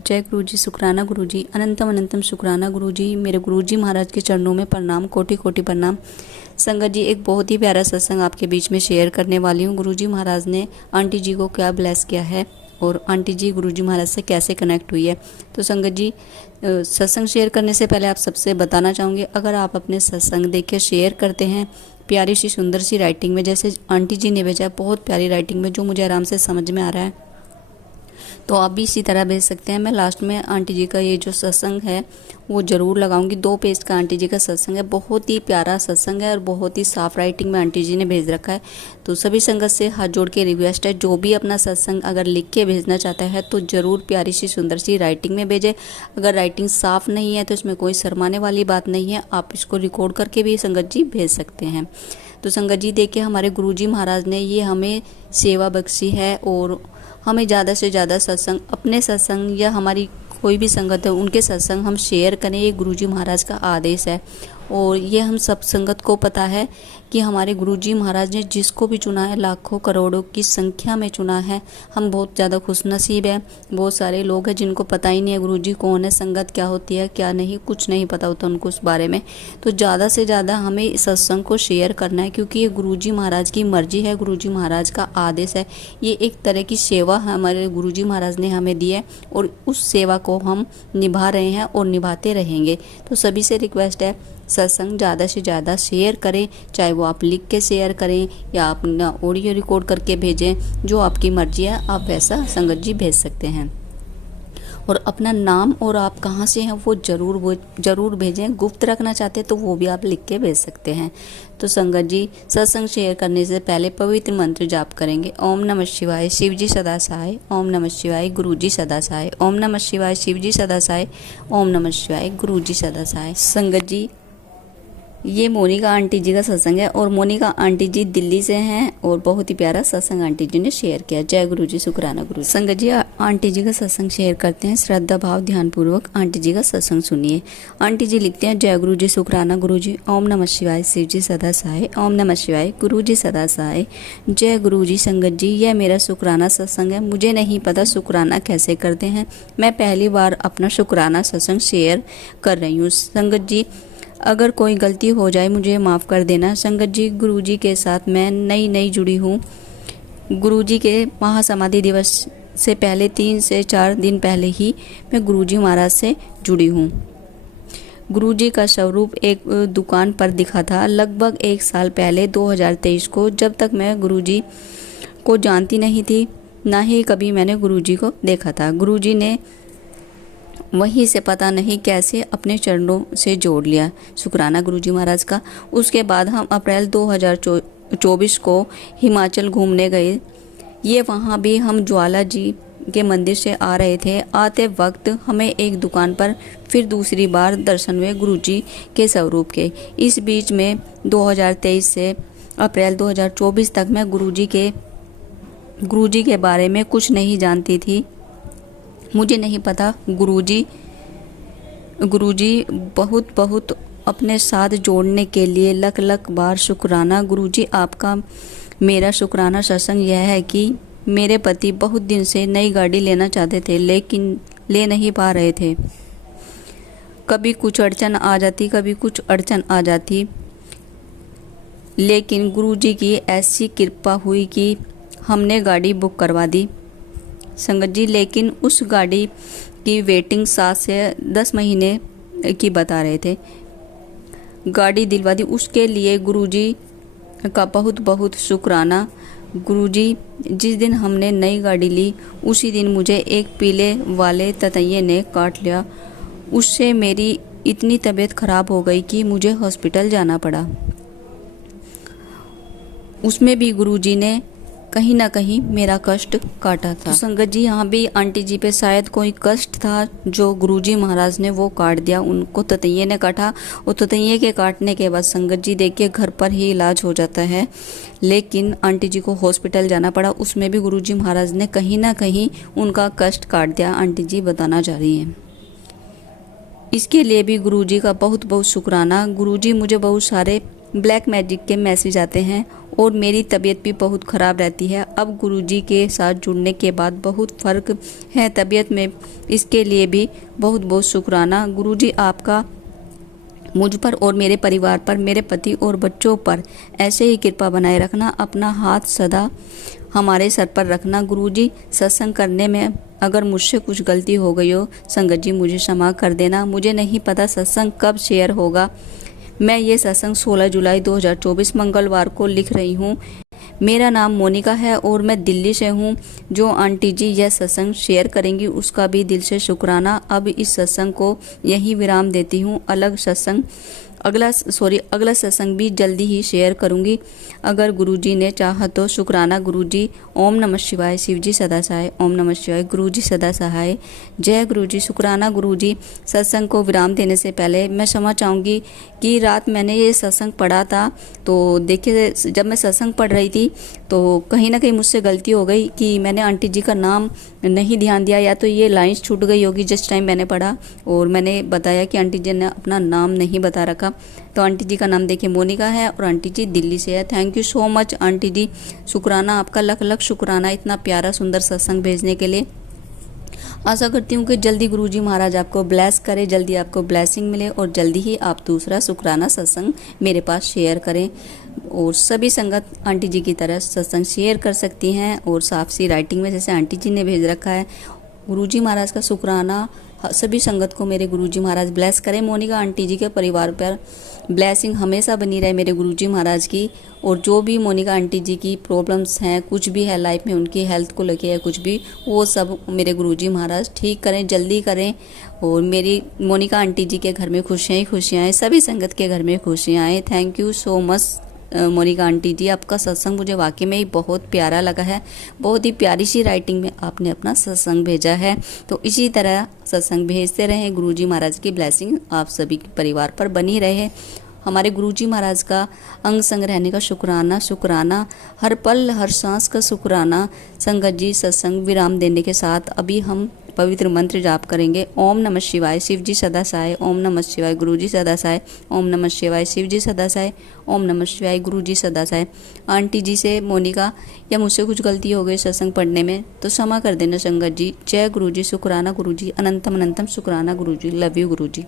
जय गुरु जी, शुक्राना गुरु जी, अनंतम अनंतम शुक्राना गुरु जी। मेरे गुरु जी महाराज के चरणों में प्रणाम, कोटि कोटि प्रणाम। संगत जी, एक बहुत ही प्यारा सत्संग आपके बीच में शेयर करने वाली हूँ। गुरु जी महाराज ने आंटी जी को क्या ब्लेस किया है और आंटी जी गुरु जी महाराज से कैसे कनेक्ट हुई है। तो संगत जी, सत्संग शेयर करने से पहले आप सबसे बताना चाहूँगी, अगर आप अपने सत्संग देख के शेयर करते हैं प्यारी सी सुंदर सी राइटिंग में, जैसे आंटी जी ने भेजा है बहुत प्यारी राइटिंग में जो मुझे आराम से समझ में आ रहा है, तो आप भी इसी तरह भेज सकते हैं। मैं लास्ट में आंटी जी का ये जो सत्संग है वो ज़रूर लगाऊंगी। 2 पेज का आंटी जी का सत्संग है, बहुत ही प्यारा सत्संग है और बहुत ही साफ राइटिंग में आंटी जी ने भेज रखा है। तो सभी संगत से हाथ जोड़ के रिक्वेस्ट है, जो भी अपना सत्संग अगर लिख के भेजना चाहता है तो ज़रूर प्यारी सी सुंदर सी राइटिंग में भेजे। अगर राइटिंग साफ नहीं है तो इसमें कोई शर्माने वाली बात नहीं है, आप इसको रिकॉर्ड करके भी संगत जी भेज सकते हैं। तो संगत जी देखिए, हमारे गुरु जी महाराज ने ये हमें सेवा बख्शी है और हमें ज़्यादा से ज़्यादा सत्संग, अपने सत्संग या हमारी कोई भी संगत है उनके सत्संग हम शेयर करें, ये गुरुजी महाराज का आदेश है। और ये हम सब संगत को पता है कि हमारे गुरुजी महाराज ने जिसको भी चुना है, लाखों करोड़ों की संख्या में चुना है। हम बहुत ज़्यादा खुशनसीब हैं। बहुत सारे लोग हैं जिनको पता ही नहीं है गुरुजी कौन है, संगत क्या होती है क्या नहीं, कुछ नहीं पता होता उनको उस बारे में। तो ज़्यादा से ज़्यादा हमें सत्संग को शेयर करना है, क्योंकि ये गुरुजी महाराज की मर्जी है, गुरुजी महाराज का आदेश है। ये एक तरह की सेवा हमारे गुरुजी महाराज ने हमें दी है और उस सेवा को हम निभा रहे हैं और निभाते रहेंगे। तो सभी से रिक्वेस्ट है, सत्संग ज़्यादा से ज़्यादा शेयर करें, चाहे वो आप लिख के शेयर करें या अपना ऑडियो रिकॉर्ड करके भेजें, जो आपकी मर्जी है आप वैसा संगत जी भेज सकते हैं। और अपना नाम और आप कहाँ से हैं वो ज़रूर भेजें। गुप्त रखना चाहते हैं तो वो भी आप लिख के भेज सकते हैं। तो संगत जी, सत्संग शेयर करने से पहले पवित्र मंत्र जाप करेंगे। ओम नमः शिवाय, शिव जी सदा सहाय। ओम नमः शिवाय, गुरु जी सदा सहाय। ओम नमः शिवाय, शिव जी सदा सहाय। ओम नमः शिवाय, गुरु जी सदा सहाय। संगत जी, ये मोनिका आंटी जी का सत्संग है और मोनिका आंटी जी दिल्ली से हैं और बहुत ही प्यारा सत्संग आंटी जी ने शेयर किया। जय गुरु जी, शुक्राना गुरु। संगत जी, आंटी जी का सत्संग शेयर करते हैं, श्रद्धा भाव ध्यान पूर्वक आंटी जी का सत्संग सुनिए। आंटी जी लिखते हैं, जय गुरु जी, शुक्राना गुरु जी। ओम नमः शिवाय, शिव जी सदा सहाय। ओम नमः शिवाय, गुरु जी सदा सहाय। जय गुरु जी। संगत जी, यह मेरा शुक्राना सत्संग है। मुझे नहीं पता शुक्राना कैसे करते हैं, मैं पहली बार अपना शुक्राना सत्संग शेयर कर रही हूँ। संगत जी, अगर कोई गलती हो जाए मुझे माफ़ कर देना। संगत जी, गुरुजी के साथ मैं नई जुड़ी हूँ। गुरुजी के महासमाधि दिवस से पहले 3 से 4 दिन पहले ही मैं गुरुजी महाराज से जुड़ी हूँ। गुरुजी का स्वरूप एक दुकान पर दिखा था लगभग 1 साल पहले 2023 को। जब तक मैं गुरुजी को जानती नहीं थी, ना ही कभी मैंने गुरुजी को देखा था। गुरुजी ने वहीं से पता नहीं कैसे अपने चरणों से जोड़ लिया। शुक्राना गुरुजी महाराज का। उसके बाद हम अप्रैल 2024 को हिमाचल घूमने गए। ये वहाँ भी हम ज्वाला जी के मंदिर से आ रहे थे। आते वक्त हमें एक दुकान पर फिर दूसरी बार दर्शन हुए गुरुजी के स्वरूप के। इस बीच में 2023 से अप्रैल 2024 तक मैं गुरुजी के बारे में कुछ नहीं जानती थी। मुझे नहीं पता गुरुजी बहुत अपने साथ जोड़ने के लिए लख बार शुक्राना। गुरुजी, आपका मेरा शुक्राना सत्संग यह है कि मेरे पति बहुत दिन से नई गाड़ी लेना चाहते थे, लेकिन ले नहीं पा रहे थे। कभी कुछ अड़चन आ जाती, कभी कुछ अड़चन आ जाती, लेकिन गुरुजी की ऐसी कृपा हुई कि हमने गाड़ी बुक करवा दी। संगत जी, लेकिन उस गाड़ी की वेटिंग 7 से 10 महीने की बता रहे थे। गाड़ी दिलवा दी, उसके लिए गुरुजी का बहुत शुक्राना। गुरुजी, जिस दिन हमने नई गाड़ी ली उसी दिन मुझे एक पीले वाले ततैये ने काट लिया। उससे मेरी इतनी तबीयत खराब हो गई कि मुझे हॉस्पिटल जाना पड़ा। उसमें भी गुरुजी ने कहीं ना कहीं मेरा कष्ट काटा था। तो संगत जी, यहाँ भी आंटी जी पे शायद कोई कष्ट था जो गुरुजी महाराज ने वो काट दिया। उनको ततैये ने काटा और ततैये के काटने के बाद संगत जी देखिए घर पर ही इलाज हो जाता है, लेकिन आंटी जी को हॉस्पिटल जाना पड़ा। उसमें भी गुरुजी महाराज ने कहीं ना कहीं उनका कष्ट काट दिया, आंटी जी बताना चाह रही हैं। इसके लिए भी गुरुजी का बहुत शुक्राना। गुरुजी मुझे बहुत सारे ब्लैक मैजिक के मैसेज आते हैं और मेरी तबीयत भी बहुत ख़राब रहती है। अब गुरुजी के साथ जुड़ने के बाद बहुत फ़र्क है तबीयत में, इसके लिए भी बहुत बहुत शुक्राना। गुरुजी आपका मुझ पर और मेरे परिवार पर, मेरे पति और बच्चों पर ऐसे ही कृपा बनाए रखना। अपना हाथ सदा हमारे सर पर रखना। गुरुजी, सत्संग करने में अगर मुझसे कुछ गलती हो गई हो, संगत जी मुझे क्षमा कर देना। मुझे नहीं पता सत्संग कब शेयर होगा। मैं ये सत्संग 16 जुलाई 2024 मंगलवार को लिख रही हूँ। मेरा नाम मोनिका है और मैं दिल्ली से हूँ। जो आंटी जी यह सत्संग शेयर करेंगी उसका भी दिल से शुक्राना। अब इस सत्संग को यहीं विराम देती हूँ। अगला सत्संग भी जल्दी ही शेयर करूँगी अगर गुरुजी ने चाहा तो। शुक्राना गुरुजी। ओम नमः शिवाय। शिवजी सदा सहाय। ओम नमः शिवाय। गुरुजी सदा सहाय। जय गुरुजी। शुक्राना गुरुजी। सत्संग को विराम देने से पहले मैं क्षमा चाहूँगी कि रात मैंने ये सत्संग पढ़ा था, तो देखिए जब मैं सत्संग पढ़ रही थी तो कहीं ना कहीं मुझसे गलती हो गई कि मैंने आंटी जी का नाम नहीं ध्यान दिया, या तो ये लाइंस छूट गई होगी जिस टाइम मैंने पढ़ा और मैंने बताया कि आंटी जी ने अपना नाम नहीं बता रखा। तो आंटी जी का नाम देखिए मोनिका है और आंटी जी दिल्ली से है। Thank you so much aunty ji. शुक्राना आपका, लख लख शुक्राना इतना प्यारा सुंदर सत्संग भेजने के लिए। आशा करती हूँ कि जल्दी गुरुजी महाराज आपको ब्लेस करे, जल्दी आपको ब्लेसिंग मिले और जल्दी ही आप दूसरा शुक्राना सत्संग मेरे पास शेयर करें। और सभी संगत आंटी जी की तरह सत्संग शेयर कर सकती हैं और साफ सी राइटिंग में जैसे आंटी जी ने भेज रखा है। गुरुजी महाराज का शुक्राना। सभी संगत को मेरे गुरुजी महाराज ब्लेस करें। मोनिका आंटी जी के परिवार पर ब्लेसिंग हमेशा बनी रहे मेरे गुरुजी महाराज की। और जो भी मोनिका आंटी जी की प्रॉब्लम्स हैं, कुछ भी है लाइफ में, उनकी हेल्थ को लेके है कुछ भी, वो सब मेरे गुरुजी महाराज ठीक करें, जल्दी करें। और मेरी मोनिका आंटी जी के घर में खुशियाँ ही खुशियाँ आएँ, सभी संगत के घर में खुशियाँ आएँ। Thank you so much Monica aunty ji. आपका सत्संग मुझे वाकई में ही बहुत प्यारा लगा है। बहुत ही प्यारी सी राइटिंग में आपने अपना सत्संग भेजा है। तो इसी तरह सत्संग भेजते रहें। गुरुजी महाराज की ब्लेसिंग आप सभी के परिवार पर बनी रहे। हमारे गुरुजी महाराज का अंग संग रहने का शुक्राना। शुक्राना हर पल हर सांस का शुक्राना। संगत जी, सत्संग विराम देने के साथ अभी हम पवित्र मंत्र जाप करेंगे। ओम नमः शिवाय। शिव जी सदा सहाय। ओम नमः शिवाय। गुरु जी सदा सहाय। ओम नमः शिवाय। शिव जी सदा सहाय। ओम नमः शिवाय। गुरु जी सदा सहाय। आंटी जी से मोनिका, या मुझसे कुछ गलती हो गई सत्संग पढ़ने में तो क्षमा कर देना संगत जी। जय गुरु जी। शुक्राना गुरु जी। अनंतम अनंतम शुक्राना गुरु जी। Love you Guru ji.